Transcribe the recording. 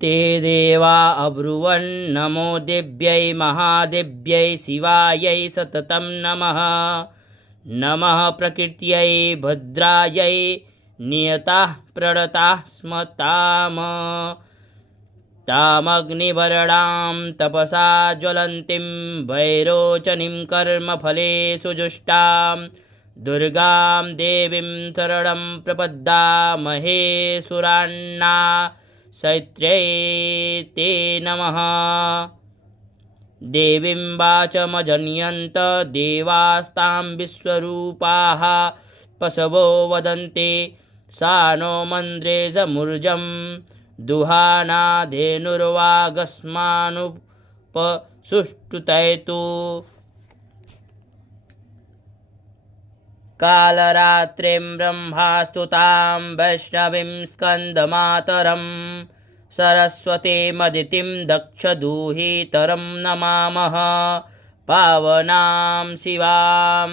ते देवा अब्रुवन् नमो देव्यै महादेव्यै शिवायै सततं नमः। नमः प्रकृत्यै भद्रायै नियताः प्रणताः स्म तामग्निवर्णां तपसा ज्वलन्तीं वैरोचनीं कर्मफलेषु जुष्टां दुर्गां देवीं शरणं प्रपद्यामहे सुरान्ना सैत्र्यै ते नमः। देवीं वाचमजनयन्त देवास्तां विश्वरूपाः पशवो वदन्ति सा नो मन्द्रेशमूर्जं दुहानाधेनुर्वागस्मानुपसुष्टुतैतु। कालरात्रिं ब्रह्मास्तुतां वैष्णवीं स्कन्दमातरं सरस्वतीमदितिं दक्षदूहितरं नमामः। पावनां शिवां